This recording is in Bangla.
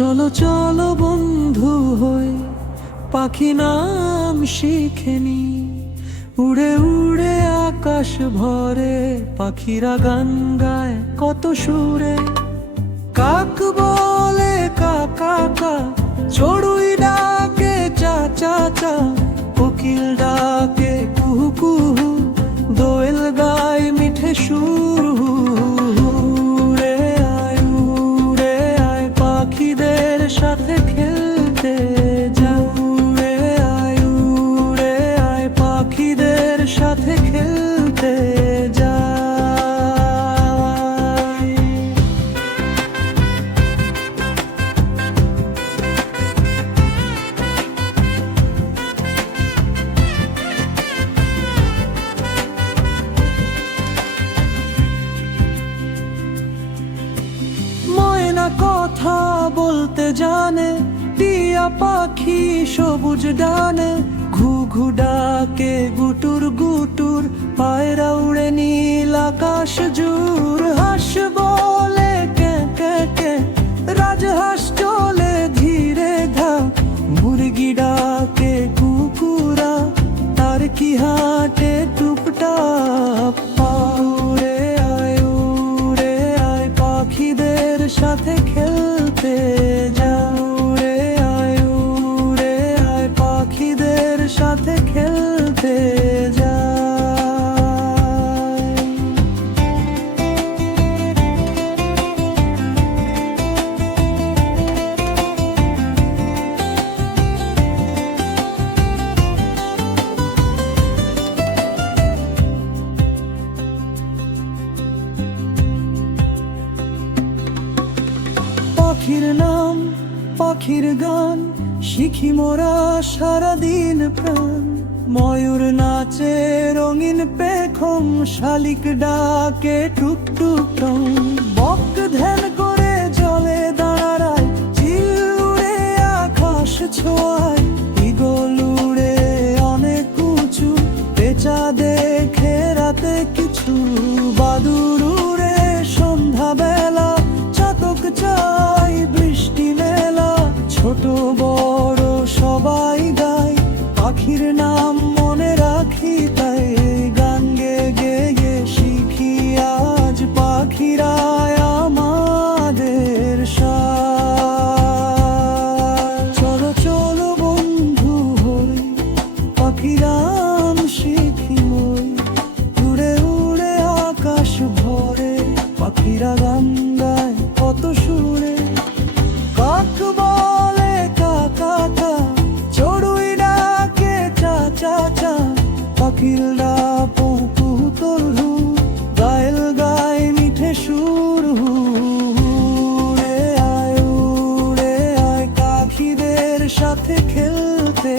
চলো চলো বন্ধু হই, পাখি নাম শিখেনি। উড়ে উড়ে আকাশ ভরে, পাখিরা গান গায় কত সুরে। কাক বলে কা কা কা, চড়ুই ডাকে চা চা চা, কোকিল ডাকে কুহু কুহু, দোয়েল গায় মিঠে সুর। উড়ে আয় পাখিদের সাথে খেলতে যা। উড়ে আয় পাখিদের সাথে খেলতে যা। কথা বলতে জানে, টিয়া পাখি সবুজ ডানে, ঘু ঘু ডাকে গুটুর গুটুর, পায়রা উড়ে নীল আকাশ জুর। হাঁস বলে কে কে কে, রাজহাঁস চলে ধীরে ধা, মুরগি ডাকে কুকুরা, তার কি হাটে টুপটাপ। উড়ে আয় পাখিদের সাথে খেলতে যা। উড়ে আয় পাখিদের সাথে খেলতে যা। পাখির নাম পাখির গান শিখি মোরা সারাদিন প্রাণ। ময়ূর নাচে রঙিন পেখম, শালিক ডাকে টুক টুক টং। বক ধ্যান করে জলে দাঁড়ায়, চিল উড়ে আকাশ ছোঁয়ায়। ঈগল উড়ে অনেক উঁচু, পেঁচা দেখে রাতে কিছু। বাদুর উড়ে সন্ধ্যা বেলা, চাতক চাই বৃষ্টি মেলা। ছোট বড় সবাই গায়, পাখির নাম মনে রাখি তাই। গান গে গে গে শিখি আজ, পাখিরাই আমাদের সাথ। চলো চলো বন্ধু হই, পাখি নাম শিখি মই। উড়ে উড়ে আকাশ ভরে, পাখিরা গান গায় কত সুরে। কাক বলে কা কা কা, চড়ুই ডাকে চা চা চা, পাখিরা পঙ্কু তরু, গায়েল গায় মিঠে সুর। উড়ে আয় পাখিদের সাথে খেলতে।